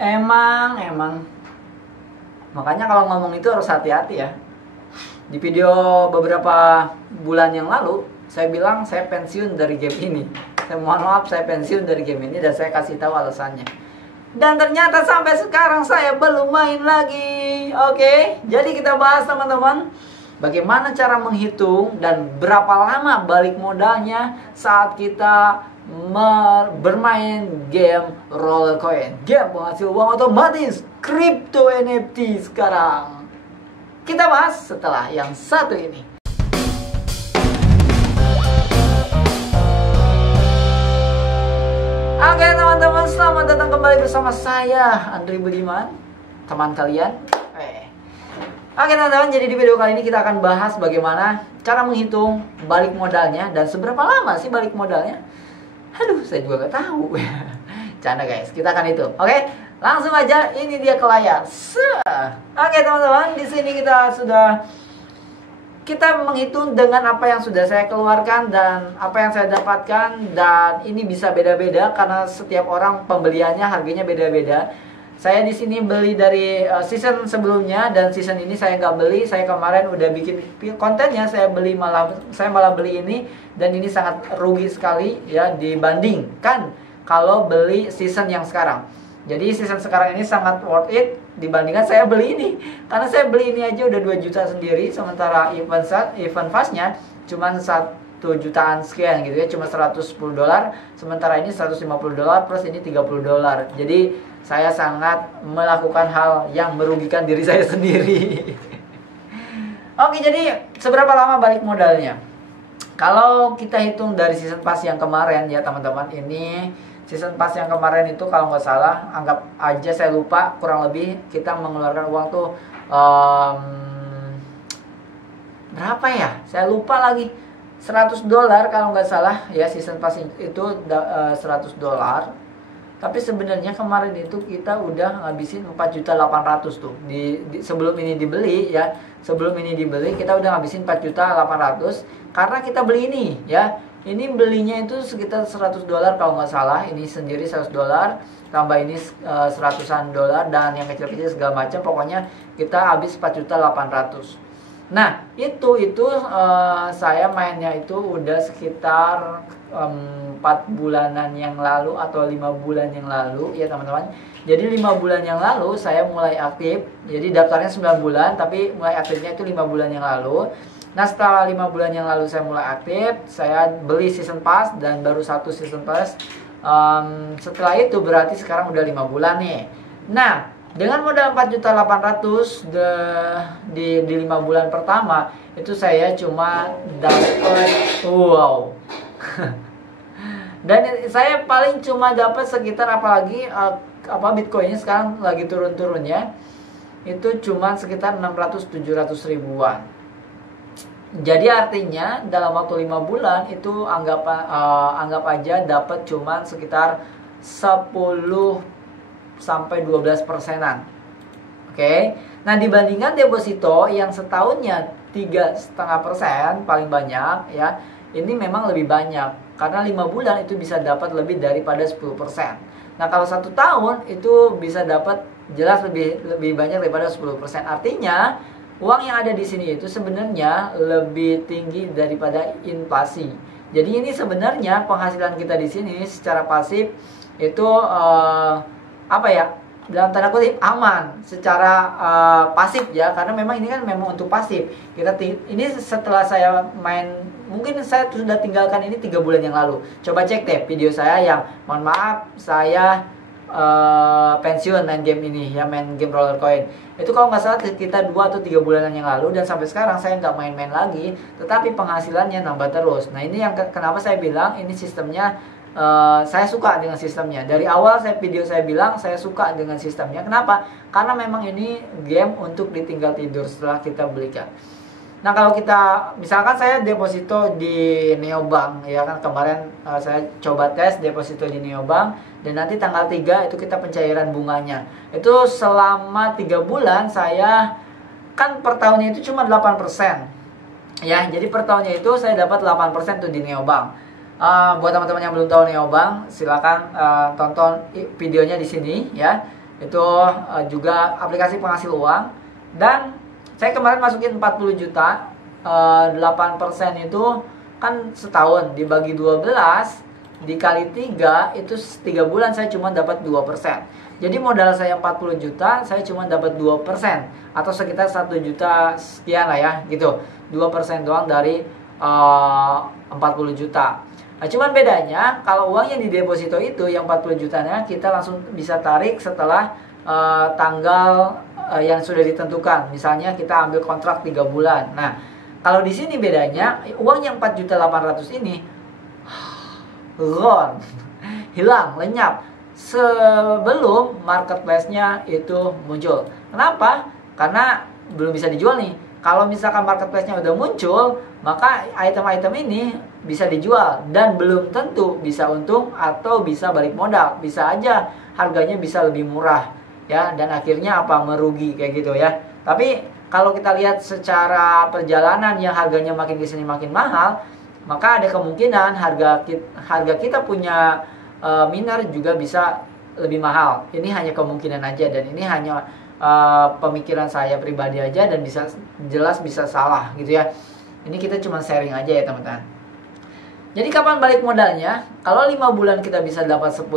Emang. Makanya kalau ngomong itu harus hati-hati ya. Di video beberapa bulan yang lalu, saya bilang saya pensiun dari game ini. Saya mohon maaf, saya pensiun dari game ini dan saya kasih tahu alasannya. Dan ternyata sampai sekarang saya belum main lagi. Oke, jadi kita bahas teman-teman, bagaimana cara menghitung dan berapa lama balik modalnya saat kita bermain game roller coin, game penghasil uang otomatis crypto NFT sekarang. Kita bahas setelah yang satu ini. Oke teman-teman, selamat datang kembali bersama saya Andri Budiman, teman kalian. Oke teman-teman, jadi di video kali ini kita akan bahas bagaimana cara menghitung balik modalnya dan seberapa lama sih balik modalnya. Aduh, saya juga gak tahu. Canda guys, kita akan hitung. Oke, langsung aja, ini dia ke layar. Oke teman-teman, di sini kita menghitung dengan apa yang sudah saya keluarkan dan apa yang saya dapatkan, dan ini bisa beda-beda karena setiap orang pembeliannya harganya beda-beda. Saya di sini beli dari season sebelumnya dan season ini saya nggak beli. Saya kemarin udah bikin kontennya, saya malah beli ini, dan ini sangat rugi sekali ya dibandingkan kalau beli season yang sekarang. Jadi season sekarang ini sangat worth it dibandingkan saya beli ini. Karena saya beli ini aja udah 2 juta sendiri, sementara event fastnya cuma 1 jutaan sekian gitu ya, cuma $110, sementara ini $150 plus ini $30. Jadi saya sangat melakukan hal yang merugikan diri saya sendiri. Oke, jadi seberapa lama balik modalnya? Kalau kita hitung dari season pass yang kemarin ya teman-teman, ini season pass yang kemarin itu kalau nggak salah, anggap aja saya lupa, kurang lebih kita mengeluarkan uang tuh berapa ya? Saya lupa lagi. $100 kalau nggak salah ya, season pass itu $100. Tapi sebenarnya kemarin itu kita udah ngabisin 4.800.000 tuh sebelum ini dibeli ya. Sebelum ini dibeli kita udah ngabisin 4.800.000 karena kita beli ini ya. Ini belinya itu sekitar $100 kalau nggak salah. Ini sendiri $100, tambah ini $100-an dan yang kecil-kecil segala macam. Pokoknya kita habis 4.800.000. Nah itu saya mainnya itu udah sekitar 4 bulanan yang lalu atau 5 bulan yang lalu ya teman-teman. Jadi 5 bulan yang lalu saya mulai aktif. Jadi daftarnya 9 bulan tapi mulai aktifnya itu 5 bulan yang lalu. Nah setelah 5 bulan yang lalu saya mulai aktif, saya beli season pass dan baru 1 season pass. Setelah itu berarti sekarang udah 5 bulan nih. Nah dengan modal 4.800.000 di 5 bulan pertama itu saya cuma dapat wow. Dan saya paling cuma dapat sekitar, apalagi Bitcoinnya sekarang lagi turun-turunnya, itu cuma sekitar 600-700 ribuan. Jadi artinya dalam waktu 5 bulan itu anggap aja dapat cuma sekitar 10 sampai 12%-an. Oke. Nah, dibandingkan deposito yang setahunnya 3,5% paling banyak ya. Ini memang lebih banyak karena 5 bulan itu bisa dapat lebih daripada 10%. Nah, kalau 1 tahun itu bisa dapat jelas lebih banyak daripada 10%. Artinya, uang yang ada di sini itu sebenarnya lebih tinggi daripada inflasi. Jadi ini sebenarnya penghasilan kita di sini secara pasif itu dalam tanda kutip aman secara pasif ya, karena memang ini kan memang untuk pasif. Ini setelah saya main, mungkin saya sudah tinggalkan ini 3 bulan yang lalu. Coba cek deh video saya yang mohon maaf saya pensiun main game ini ya, main game roller coin. Itu kalau nggak salah sekitar 2 atau 3 bulanan yang lalu, dan sampai sekarang saya nggak main-main lagi, tetapi penghasilannya nambah terus. Nah ini yang kenapa saya bilang ini sistemnya, saya suka dengan sistemnya. Dari awal video saya bilang saya suka dengan sistemnya. Kenapa? Karena memang ini game untuk ditinggal tidur setelah kita belikan. Nah kalau kita, misalkan saya deposito di Neobank ya kan, kemarin saya coba tes deposito di Neobank, dan nanti tanggal 3 itu kita pencairan bunganya. Itu selama 3 bulan saya kan per tahunnya itu cuma 8%. Ya, jadi per tahunnya itu saya dapat 8% tuh di Neobank. Buat teman-teman yang belum tahu Neobank, silakan tonton videonya di sini ya. Itu juga aplikasi penghasil uang. Dan saya kemarin masukin 40 juta, 8% itu kan setahun, dibagi 12 dikali 3 itu 3 bulan saya cuma dapat 2%. Jadi modal saya 40 juta, saya cuma dapat 2%, atau sekitar 1 juta sekian lah ya, gitu. 2% doang dari 40 juta. Nah, cuman bedanya kalau uang yang di deposito itu yang 40 jutanya kita langsung bisa tarik setelah tanggal yang sudah ditentukan. Misalnya kita ambil kontrak 3 bulan. Nah, kalau di sini bedanya uang yang 4.800.000 ini gone, hilang, lenyap sebelum marketplace-nya itu muncul. Kenapa? Karena belum bisa dijual nih. Kalau misalkan marketplace-nya udah muncul, maka item-item ini bisa dijual dan belum tentu bisa untung atau bisa balik modal. Bisa aja harganya bisa lebih murah ya, dan akhirnya merugi kayak gitu ya. Tapi kalau kita lihat secara perjalanan yang harganya makin kesini makin mahal, maka ada kemungkinan harga kita punya miner juga bisa lebih mahal. Ini hanya kemungkinan aja, dan ini hanya pemikiran saya pribadi aja, dan jelas bisa salah gitu ya. Ini kita cuma sharing aja ya teman-teman. Jadi kapan balik modalnya? Kalau 5 bulan kita bisa dapat 10%,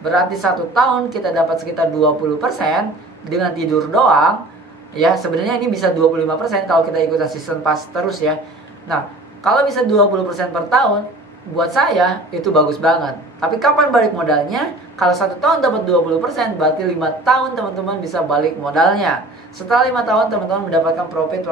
berarti 1 tahun kita dapat sekitar 20% dengan tidur doang. Ya, sebenarnya ini bisa 25% kalau kita ikutan season pass terus ya. Nah, kalau bisa 20% per tahun, buat saya itu bagus banget. Tapi kapan balik modalnya? Kalau 1 tahun dapat 20%, berarti 5 tahun teman-teman bisa balik modalnya. Setelah 5 tahun teman-teman mendapatkan profit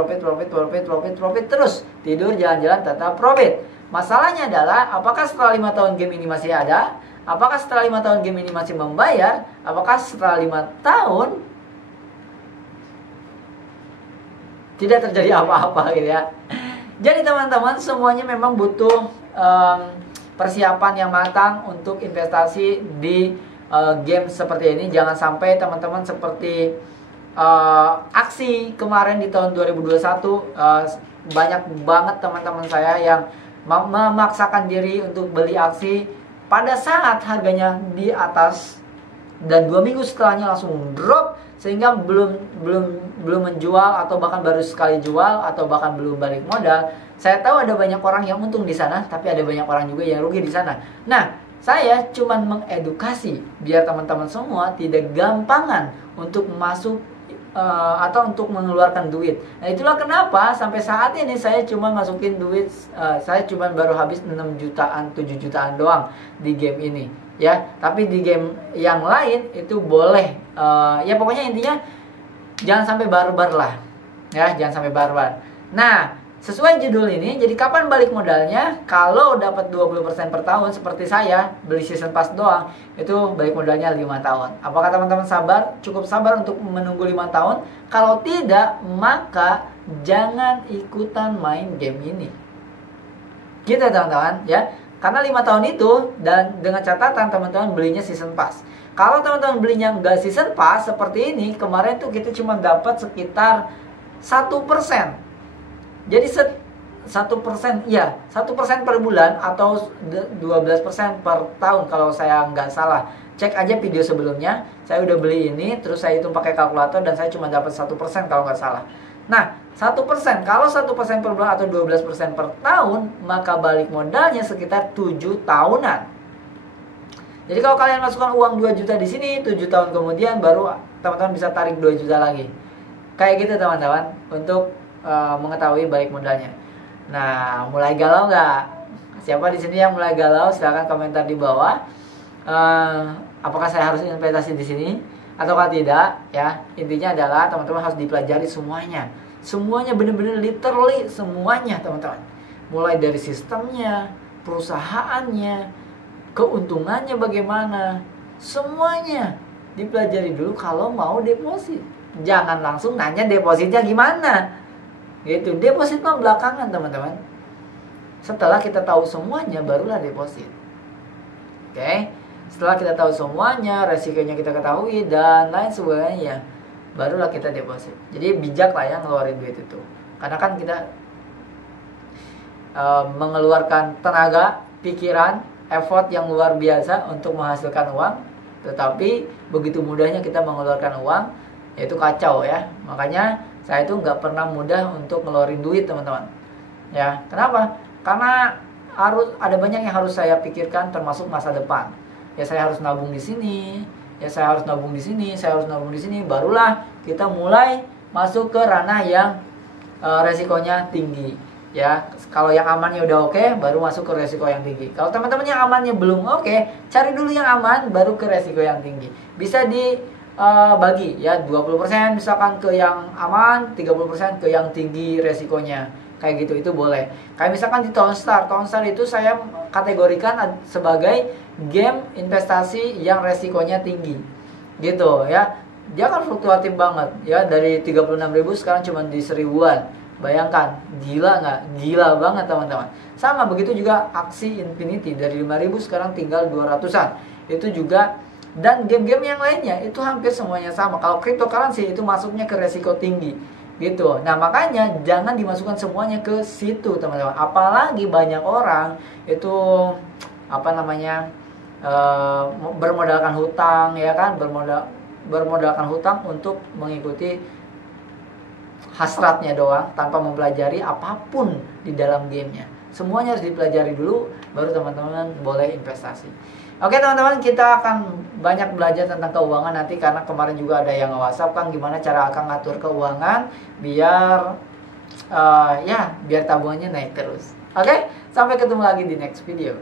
terus. Tidur, jalan-jalan, tetap profit. Masalahnya adalah, apakah setelah 5 tahun game ini masih ada? Apakah setelah 5 tahun game ini masih membayar? Apakah setelah 5 tahun tidak terjadi apa-apa gitu ya? Jadi teman-teman, semuanya memang butuh persiapan yang matang untuk investasi di game seperti ini. Jangan sampai teman-teman seperti aksi kemarin di tahun 2021. Banyak banget teman-teman saya yang memaksakan diri untuk beli aksi pada saat harganya di atas, dan 2 minggu setelahnya langsung drop, sehingga belum menjual, atau bahkan baru sekali jual, atau bahkan belum balik modal. Saya tahu ada banyak orang yang untung di sana, tapi ada banyak orang juga yang rugi di sana. Nah, saya cuma mengedukasi biar teman-teman semua tidak gampangan untuk masuk atau untuk mengeluarkan duit. Nah, itulah kenapa sampai saat ini saya cuma masukin duit, saya cuma baru habis 6 jutaan, 7 jutaan doang di game ini ya. Tapi di game yang lain itu boleh, ya pokoknya intinya jangan sampai barbar lah ya, jangan sampai barbar. Nah, sesuai judul ini, jadi kapan balik modalnya? Kalau dapat 20% per tahun seperti saya, beli season pass doang, itu balik modalnya 5 tahun. Apakah teman-teman cukup sabar untuk menunggu 5 tahun? Kalau tidak, maka jangan ikutan main game ini. Gitu teman-teman ya. Karena 5 tahun itu, dan dengan catatan teman-teman belinya season pass. Kalau teman-teman belinya nggak season pass seperti ini, kemarin tuh kita cuma dapat sekitar 1%. Jadi 1%, ya 1% per bulan atau 12% per tahun kalau saya nggak salah. Cek aja video sebelumnya, saya udah beli ini, terus saya hitung pakai kalkulator, dan saya cuma dapat 1% kalau nggak salah. Nah, 1%, kalau 1% per bulan atau 12% per tahun, maka balik modalnya sekitar 7 tahunan. Jadi kalau kalian masukkan uang 2 juta di sini, 7 tahun kemudian baru teman-teman bisa tarik 2 juta lagi. Kayak gitu teman-teman, untuk mengetahui balik modalnya. Nah, mulai galau nggak? Siapa di sini yang mulai galau? Silahkan komentar di bawah. Apakah saya harus investasi di sini ataukah tidak? Ya, intinya adalah teman-teman harus dipelajari semuanya. Semuanya benar-benar literally semuanya teman-teman. Mulai dari sistemnya, perusahaannya, keuntungannya bagaimana, semuanya dipelajari dulu kalau mau deposit. Jangan langsung nanya depositnya gimana. Gitu, deposit mah belakangan teman-teman. Setelah kita tahu semuanya, barulah deposit. Oke? Setelah kita tahu semuanya, resikonya kita ketahui, dan lain sebagainya, barulah kita deposit. Jadi bijak lah ya ngeluarin duit itu. Karena kan kita mengeluarkan tenaga, pikiran, effort yang luar biasa untuk menghasilkan uang. tetapi begitu mudahnya kita mengeluarkan uang, itu kacau ya. Makanya saya itu nggak pernah mudah untuk ngeluarin duit teman-teman. Ya, kenapa? Karena harus ada banyak yang harus saya pikirkan, termasuk masa depan. Ya, saya harus nabung di sini, ya saya harus nabung di sini, saya harus nabung di sini, barulah kita mulai masuk ke ranah yang resikonya tinggi. Ya, kalau yang amannya udah oke, baru masuk ke resiko yang tinggi. Kalau teman-teman yang amannya belum oke, cari dulu yang aman, baru ke resiko yang tinggi. Bisa dibagi ya, 20% misalkan ke yang aman, 30% ke yang tinggi resikonya. Kayak gitu, itu boleh. Kayak misalkan di Townstar itu saya kategorikan sebagai game investasi yang resikonya tinggi. Gitu ya. Dia kan fluktuatif banget ya, dari 36.000 sekarang cuma di 1000-an. Bayangkan, gila nggak? Gila banget teman-teman. Sama begitu juga aksi Infinity, dari 5.000 sekarang tinggal 200-an. Itu juga, dan game-game yang lainnya itu hampir semuanya sama. Kalau cryptocurrency itu masuknya ke resiko tinggi gitu. Nah, makanya jangan dimasukkan semuanya ke situ teman-teman. Apalagi banyak orang itu bermodalkan hutang ya kan, bermodalkan hutang untuk mengikuti hasratnya doang tanpa mempelajari apapun di dalam gamenya. Semuanya harus dipelajari dulu, baru teman-teman boleh investasi. Oke teman-teman, kita akan banyak belajar tentang keuangan nanti, karena kemarin juga ada yang nge-WhatsApp, Kang gimana cara Akang ngatur keuangan biar biar tabungannya naik terus. Oke, sampai ketemu lagi di next video.